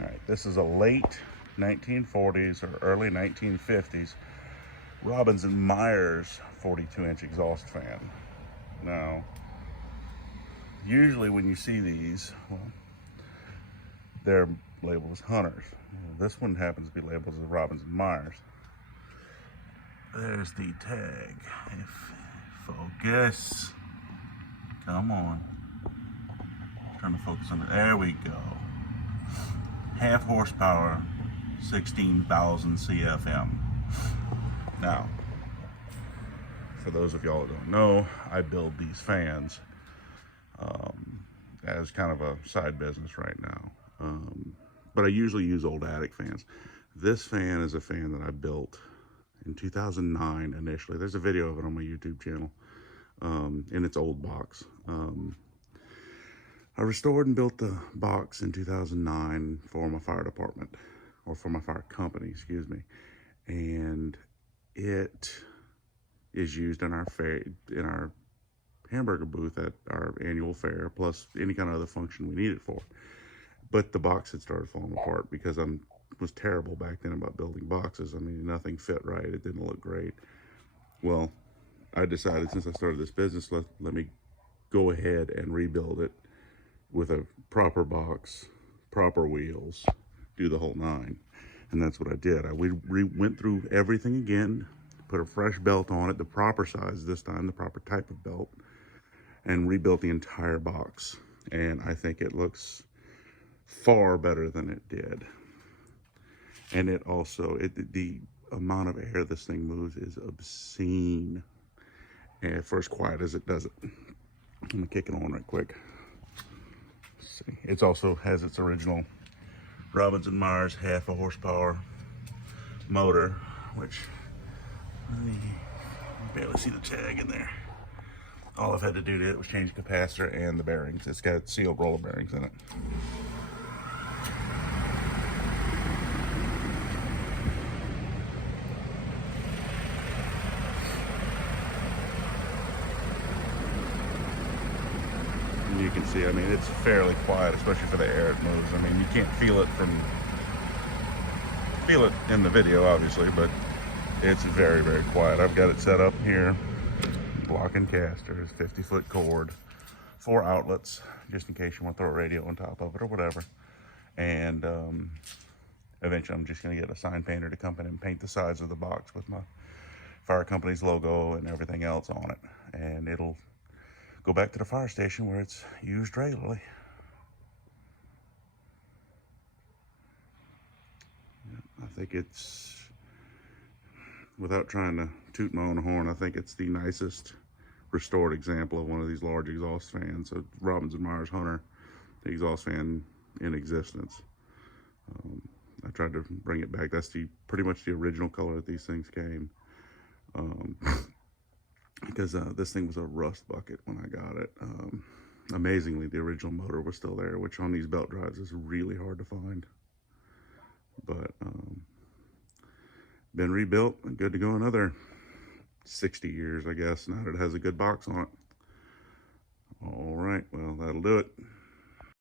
All right, this is a late 1940s or early 1950s Robbins Myers 42-inch exhaust fan. Now, usually when you see these, well, they're labeled as Hunters. This one happens to be labeled as Robbins Myers. There's the tag. If focus. Come on. Trying to focus on it. There we go. Half horsepower, 16,000 CFM. Now, for those of y'all that don't know, I build these fans as kind of a side business right now. But I usually use old attic fans. This fan is a fan that I built in 2009 initially. There's a video of it on my YouTube channel in its old box. I restored and built the box in 2009 for my fire department, or for my fire company, excuse me. And it is used in our fair, in our hamburger booth at our annual fair, plus any kind of other function we need it for. But the box had started falling apart because I was terrible back then about building boxes. I mean, nothing fit right. It didn't look great. Well, I decided, since I started this business, let me go ahead and rebuild it with a proper box, proper wheels, do the whole nine. And that's what I did. We went through everything again, put a fresh belt on it, the proper size this time, the proper type of belt, and rebuilt the entire box. And I think it looks far better than it did. And it also, the amount of air this thing moves is obscene. And for as quiet as it does it. I'm gonna kick it on right quick. Let's see. It also has its original Robbins Myers half a horsepower motor, which you barely see the tag in there. All I've had to do to it was change the capacitor and the bearings. It's got sealed roller bearings in it. And you can see, I mean, it's fairly quiet, especially for the air it moves. I mean, you can't feel it in the video, obviously, but it's very, very quiet. I've got it set up here, block and casters, 50-foot cord, 4 outlets, just in case you want to throw a radio on top of it or whatever. And eventually I'm just going to get a sign painter to come in and paint the sides of the box with my fire company's logo and everything else on it. And it'll go back to the fire station where it's used regularly. I think it's, without trying to toot my own horn, I think it's the nicest restored example of one of these large exhaust fans. So Robbins Myers Hunter, the exhaust fan in existence. I tried to bring it back. That's pretty much the original color that these things came. Because this thing was a rust bucket when I got it. Amazingly, the original motor was still there, which on these belt drives is really hard to find. But been rebuilt and good to go another 60 years, I guess, now that it has a good box on it. All right, well, that'll do it.